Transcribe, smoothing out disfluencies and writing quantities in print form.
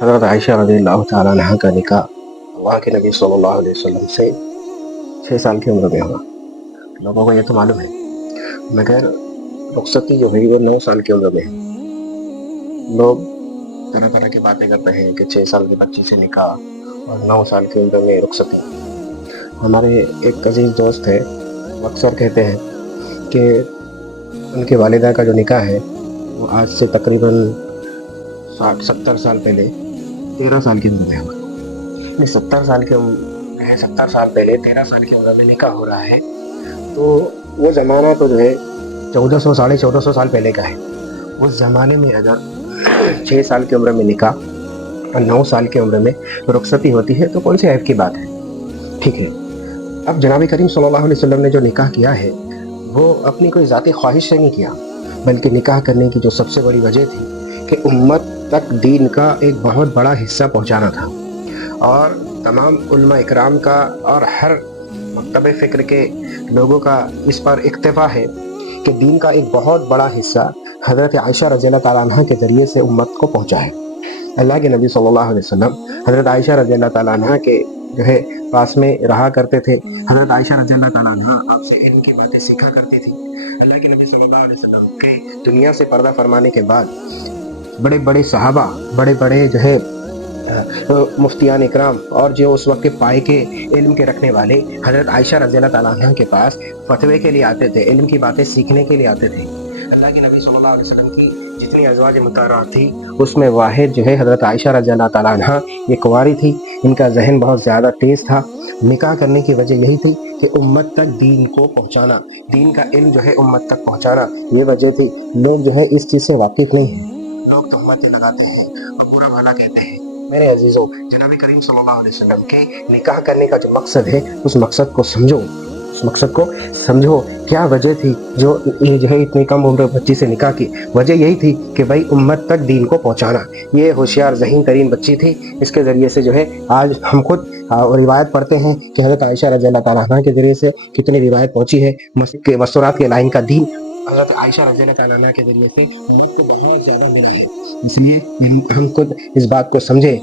حضرت عائشہ رضی اللہ تعالیٰ عنہ کا نکاح اللہ کے نبی صلی اللہ علیہ وسلم سے 6 سال کی عمر میں ہوا. لوگوں کو یہ تو معلوم ہے، مگر رخصتی جو ہوئی وہ 9 سال کی عمر میں ہے. لوگ طرح طرح کی باتیں کرتے ہیں کہ 6 سال کے بچی سے نکاح اور 9 سال کی عمر میں رخصتی. ہمارے ایک عزیز دوست ہے، وہ اکثر کہتے ہیں کہ ان کی والدہ کا جو نکاح ہے وہ آج سے تقریباً 60-70 سال پہلے 13 سال کی عمر میں ہوا. 70 سال پہلے 13 سال کی عمر میں نکاح ہو رہا ہے، تو وہ زمانہ تو جو ہے 1400 سال پہلے کا ہے. اس زمانے میں اگر 6 سال کی عمر میں نکاح اور 9 سال کی عمر میں رخصتی ہوتی ہے تو کون سی عیب کی بات ہے؟ ٹھیک ہے. اب جناب کریم صلی اللہ علیہ وسلم نے جو نکاح کیا ہے وہ اپنی کوئی ذاتی خواہش سے نہیں کیا، بلکہ نکاح کرنے کی جو سب سے بڑی وجہ تھی کہ امت تک دین کا ایک بہت بڑا حصہ پہنچانا تھا. اور تمام علماء اکرام کا اور ہر مکتب فکر کے لوگوں کا اس پر اکتفا ہے کہ دین کا ایک بہت بڑا حصہ حضرت عائشہ رضی اللہ تعالیٰ عنہ کے ذریعے سے امت کو پہنچا ہے. اللہ کے نبی صلی اللہ علیہ وسلم حضرت عائشہ رضی اللہ تعالیٰ عنہ کے جو ہے پاس میں رہا کرتے تھے. حضرت عائشہ رضی اللہ تعالیٰ عنہ آپ سے علم کی باتیں سیکھا کرتی تھی. اللہ کے نبی صلی اللہ علیہ وسلم کے دنیا سے پردہ فرمانے کے بعد بڑے بڑے صحابہ، بڑے بڑے جو ہے مفتیان اکرام اور جو اس وقت کے پائے کے علم کے رکھنے والے حضرت عائشہ رضی اللہ تعالیٰ عنہ کے پاس فتوے کے لیے آتے تھے، علم کی باتیں سیکھنے کے لیے آتے تھے. اللہ کے نبی صلی اللہ علیہ وسلم کی جتنی ازواج مطہرات تھی اس میں واحد جو ہے حضرت عائشہ رضی اللہ تعالیٰ عنہ یہ کنواری تھی. ان کا ذہن بہت زیادہ تیز تھا. نکاح کرنے کی وجہ یہی تھی کہ امت تک دین کو پہنچانا، دین کا علم جو ہے امت تک پہنچانا، یہ وجہ تھی. لوگ جو ہے اس چیز سے واقف نہیں ہیں، لوگ تہمتیں لگاتے ہیں اور برا بھلا کہتے ہیں. میرے عزیزوں، جناب کریم صلی اللہ علیہ وسلم کے نکاح کرنے کا جو مقصد ہے اس مقصد کو سمجھو، اس مقصد کو سمجھو. کیا وجہ تھی جو ہے اتنی کم عمر بچی سے نکاح کی؟ وجہ یہی تھی کہ بھائی امت تک دین کو پہنچانا. یہ ہوشیار ذہین ترین بچی تھی. اس کے ذریعے سے جو ہے آج ہم خود روایت پڑھتے ہیں کہ حضرت عائشہ رضی اللہ تعالیٰ عنہ کے ذریعے سے کتنی روایت پہنچی ہے. مستورات کے لائن کا دین حضرت عائشہ رضی اللہ تعالیٰ عنہ کے ذریعے سے امت کو بہت زیادہ ملا ہے. اس لیے ہم خود اس بات کو سمجھیں